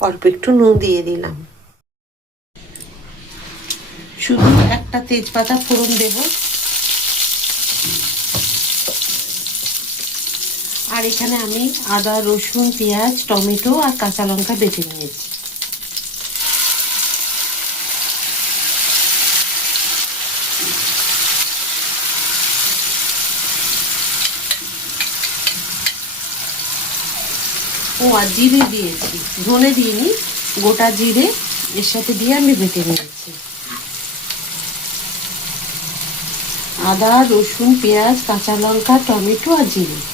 অল্প একটু নুন দিয়ে দিলাম। শুধু একটা তেজপাতা ফোড়ন দেব। আর এখানে আমি আদা, রসুন, পেঁয়াজ, টমেটো আর কাঁচা লঙ্কা বেটে নিয়েছি। ও আর জিরে দিয়েছি। ধনে দিইনি, গোটা জিরে, এর সাথে দিয়ে আমি বেটে নিয়েছি। আদা, রসুন, পেঁয়াজ, কাঁচা লঙ্কা, টমেটো আর জিরে।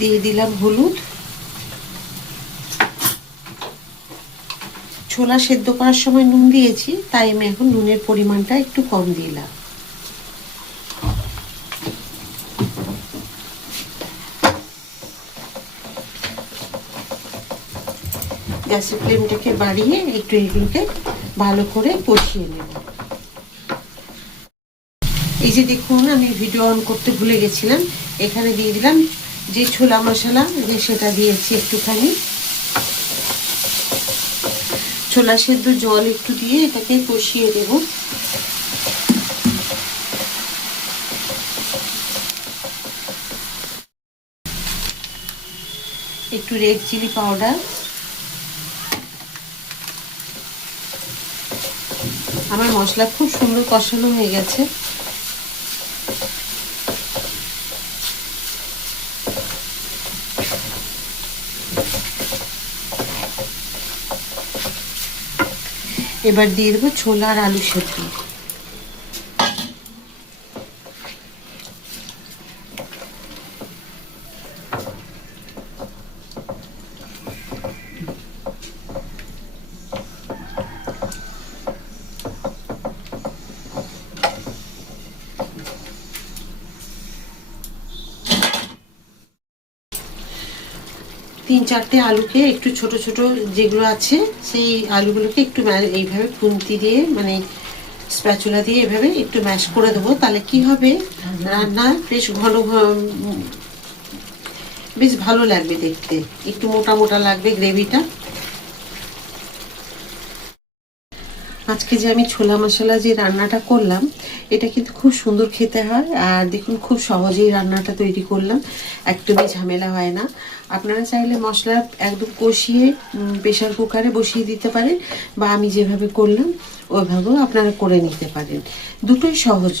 দিয়ে দিলাম হলুদ। ছোলা সেদ্ধ করার সময় নুন দিয়েছি, তাই আমি এখন নুনের পরিমাণটা একটু কম দিলাম। গ্যাসের ফ্লেমটাকে বাড়িয়ে একটু এগুলোকে ভালো করে কষিয়ে নেব। এই যে দেখুন, আমি ভিডিও অন করতে ভুলে গেছিলাম। এখানে দিয়ে দিলাম যে ছোলা মশলা, যে সেটা দিয়েছি একটুখানি। ছোলা সেদ্ধ জল একটু দিয়ে এটাকে কষিয়ে দেব। একটু রেড চিলি পাউডার। আমার মশলা খুব সুন্দর কষানো হয়ে গেছে। এবার দিয়ে দেবো ছোলা আর আলু সেদ্ধ। তিন চারটে আলুকে একটু ছোট ছোট যেগুলো আছে, সেই আলুগুলোকে একটু এইভাবে খুন্তি দিয়ে মানে স্প্যাচুলা দিয়ে এভাবে একটু ম্যাশ করে দেবো। তাহলে কি হবে? রান্না বেশ ঘন বেশ ভালো লাগবে দেখতে। একটু মোটা মোটা লাগবে গ্রেভিটা। আজকে যে আমি ছোলা মশলা যে রান্নাটা করলাম, এটা কিন্তু খুব সুন্দর খেতে হয়। আর দেখুন, খুব সহজেই রান্নাটা তৈরি করলাম। একদমই ঝামেলা হয় না। আপনারা চাইলে মশলা একদম কষিয়ে প্রেশার কুকারে বসিয়ে দিতে পারেন বা আমি যেভাবে করলাম, ওইভাবেও আপনারা করে নিতে পারেন। দুটোই সহজ,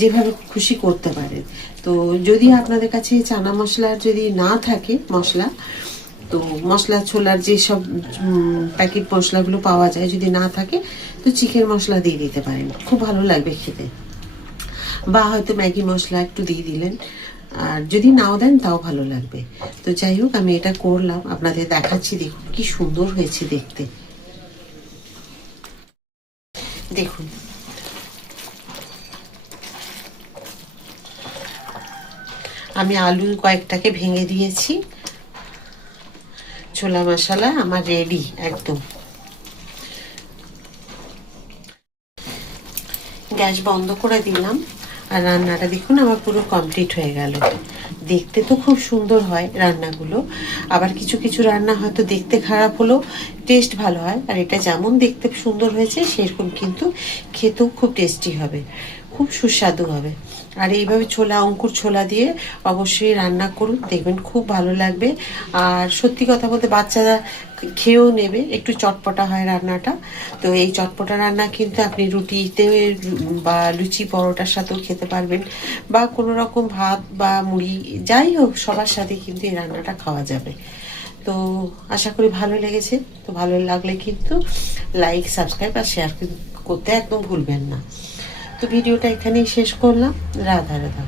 যেভাবে খুশি করতে পারেন। তো যদি আপনাদের কাছে চানা মশলা যদি না থাকে মশলা তো মশলা ছোলার যেসব প্যাকেট মশলাগুলো পাওয়া যায়, যদি না থাকে, তো চিকেন মশলা দিয়ে দিতে পারেন। খুব ভালো লাগবে খেতে। বা হয়তো ম্যাগি মশলা একটু দিয়ে দিলেন। আর যদি নাও দেন, তাও ভালো লাগবে। তো যাই হোক, আমি এটা করলাম। আপনাদের দেখাচ্ছি, দেখুন কি সুন্দর হয়েছে দেখতে। দেখুন। আমি আলু কয়েকটাকে ভেঙে দিয়েছি। ছোলা মশলা, আমার রেডি একদম। গ্যাস বন্ধ করে দিলাম, আর রান্নাটা দেখুন আমার পুরো কমপ্লিট হয়ে গেল। দেখতে তো খুব সুন্দর হয় রান্নাগুলো। আবার কিছু কিছু রান্না হয়তো দেখতে খারাপ হলেও টেস্ট ভালো হয়, আর এটা যেমন দেখতে সুন্দর হয়েছে, সেরকম কিন্তু খেতেও খুব টেস্টি হবে। খুব সুস্বাদু হবে। আর এইভাবে ছোলা, অঙ্কুর ছোলা দিয়ে অবশ্যই রান্না করুন, দেখবেন খুব ভালো লাগবে। আর সত্যি কথা বলতে বাচ্চারা খেয়েও নেবে, একটু চটপটা হয় রান্নাটা। তো এই চটপটা রান্না কিন্তু আপনি রুটিতে বা লুচি পরোটার সাথেও খেতে পারবেন বা কোনো রকম ভাত বা মুড়ি, যাই হোক, সবার সাথে কিন্তু এই রান্নাটা খাওয়া যাবে। তো আশা করি ভালো লেগেছে। তো ভালো লাগলে কিন্তু লাইক, সাবস্ক্রাইব আর শেয়ার করতে একদম ভুলবেন না। তো ভিডিওটা এখানেই শেষ করলাম। রাধা রাধা।